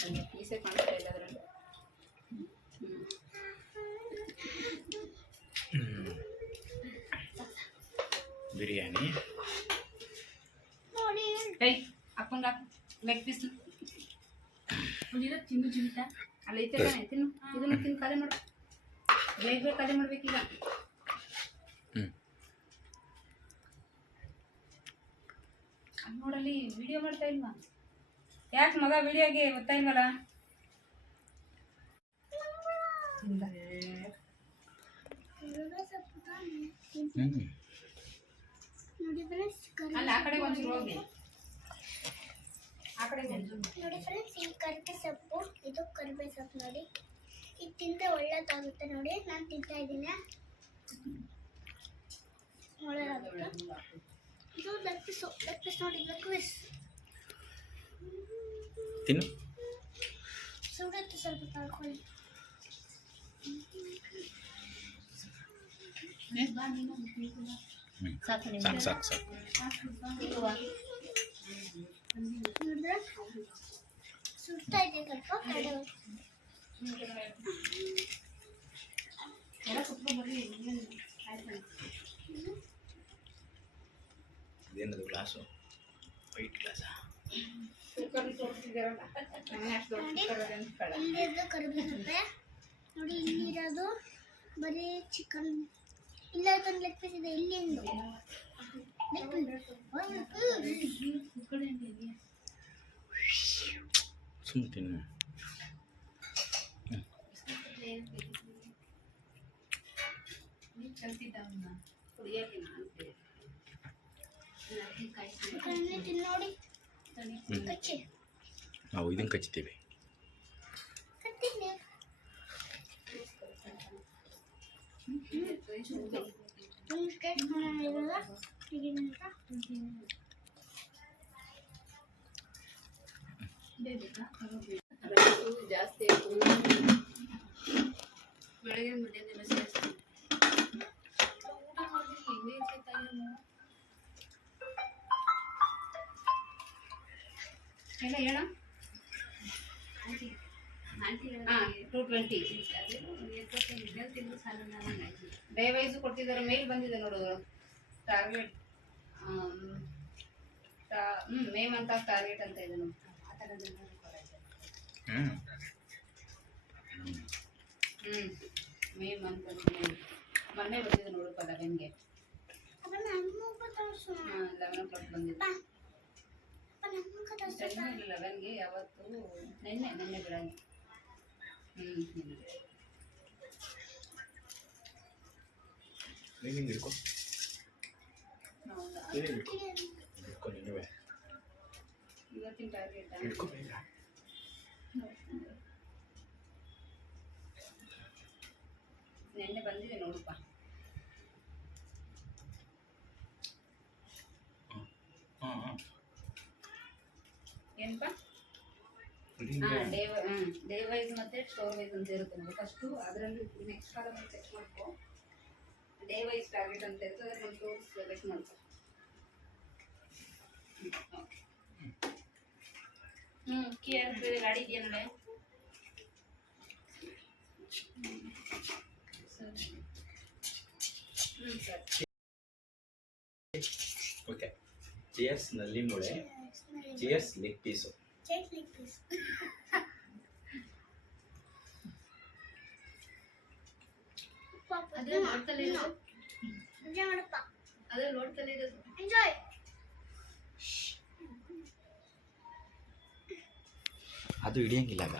ಹಿಂಗೆ ಪೀಸೆ ಕಾಣಿಸ್ತಾ ಇಲ್ಲ ಅದರಲ್ಲಿ. ಬಿರಿಯಾನಿ ಕೈ ಅಪ್ಪಂಗ ಲೆಗ್ ಪೀಸ್ ತಿನ್ನು ಚಿಂತ ಅಲ್ಲಿ ಐತೆ ತಾನೆ ತಿನ್ನು ಇದನ್ನು ತಿನ್ನು ಖಾಲಿ ಮಾಡು ಬೇಗ ಬೇಗ ಖಾಲಿ ಮಾಡ್ಬೇಕೀಗ. ನೋಡಲ್ಲಿ ವಿಡಿಯೋ ಮಾಡ್ತಾ ಇಲ್ವಾ? ಯಾಕೆ ಮಗ ವಿಡಿಯೋಗೆ ಗೊತ್ತಾ ಇಲ್ವಲ್ಲ? ಅಲ್ಲ ಆ ಕಡೆ ಒಂಚೂರು ಹೋಗಿ ಆ ಕಡೆ ನೋಡಿ ಫ್ರೆಂಡ್ಸ್, ಈ ಕರಿಬೇ ಸೊಪ್ಪು, ಇದು ಕರಿಬೇ ಸೊಪ್ಪು ನೋಡಿ. ಇದು ತಿಂದ್ರೆ ಒಳ್ಳೇದಾಗುತ್ತೆ ನೋಡಿ. ನಾನು ತಿಂತಾ ಇದ್ದೀನಿ, ಒಳ್ಳೇದಾಗುತ್ತೆ. ಇದು ಲೆಗ್ ಪೀಸ್ ನೋಡಿ, ಲೆಗ್ ಪೀಸ್ ತಿನ್ನು. ಸುಡುತ್ತೆ, ಸ್ವಲ್ಪ ತಳ್ಕೊಳ್ಳಿ. ಸಾಕು ಸಾಕು ಸಾಕು. ನೋಡಿದ್ರೆ ಸುಡ್ತಾ ಇದೆ ಸ್ವಲ್ಪ ಕಡೆ. ಇದೇನದು ಗ್ಲಾಸು? ವೈಟ್ ಗ್ಲಾಸಾ? ಇಲ್ಲಿರೋದು ಕರಿಬೇ ಸೊಪ್ಪೆ ನೋಡಿ. ಇಲ್ಲಿರೋದು ಬರೀ ಚಿಕನ್. ಇಲ್ಲೊಂದು ಲೆಗ್ ಪೀಸ್ ಇದೆ. ಇಲ್ಲಿ ಸುಮ್ಮನೆ ತಿನ್ನು. ನೋಡಿ ಕಚ್ಚಿ. ನಾವು ಇದನ್ನು ಕಚ್ತೀವಿ. ಜಾಸ್ತಿ ಬೆಳಗ್ಗೆ ಮಧ್ಯಾಹ್ನ ಜಾಸ್ತಿ ಎಲ್ಲ ಹೇಳ. 220 ಡೇ ವೈಸ್ ಕೊಡ್ತಿದ್ದಾರೆ. ಮೇಲ್ ಬಂದಿದೆ ನೋಡು, target May month of target ಅಂತ ಇದೆ ನೋಡಿ. ಆ ಥರದ್ದೆಲ್ಲ ಮೇ ಮಂತ್ ಅಂತ ಮೊನ್ನೆ ಬಂದಿದೆ ನೋಡಪ್ಪ 11ಗೆ. 11 o'clock ಬಂದಿದೆ. 11ಗೆ ಯಾವತ್ತು? ನಿನ್ನೆ ಬಿಡಂಗೆ. ನೀನು ಹಿಡ್ಕೊ. ಹಿಡ್ಕೊ ನೀನುವೆ. ಇವತ್ತಿನ ಟಾರ್ಗೆಟ್ ಹಿಡ್ಕೊ ಬೇಗ. ನಿನ್ನೆ ಬಂದಿದೆ ನೋಡಪ್ಪ. ಏನಪ್ಪ? ಡೇ ವೈಸ್ ಮತ್ತು ಸ್ಟೋರ್ ವೈಸ್ ಅಂತ ಇರುತ್ತೆ ನೋಡಿ. ಫಸ್ಟು ಅದರಲ್ಲಿ ನೆಕ್ಸ್ಟ್ ಕಾಲಮ್ ಚೆಕ್ ಮಾಡ್ಕೊ. ಡೇ ವೈಸ್ ಟಾರ್ಗೆಟ್ ಅಂತ ಇರ್ತದೆ, ನಮ್ಮ ಸ್ಟೋರ್ ಸೆಲೆಕ್ಟ್ ಮಾಡ್ಕೊ. ಕೀ ಬೇರೆ ಗಾಡಿ ಇದೆಯಾ ನಾಳೆ? ಓಕೆ. ಚಿಯರ್ಸ್ ನಲ್ಲಿ ಮೂಳೆ, ಚಿಯರ್ಸ್ ಲೆಗ್ ಪೀಸು. ಅದೇ ನೋಡ್ತಲೇ ಇರೋದು. ಅದೇ ನೋಡ್ತಲೇ ಇರೋದು. ಎಂಜಾಯ್. ಅದು ಹಿಡಿಯಂಗಿಲ್ಲ ಆಗ.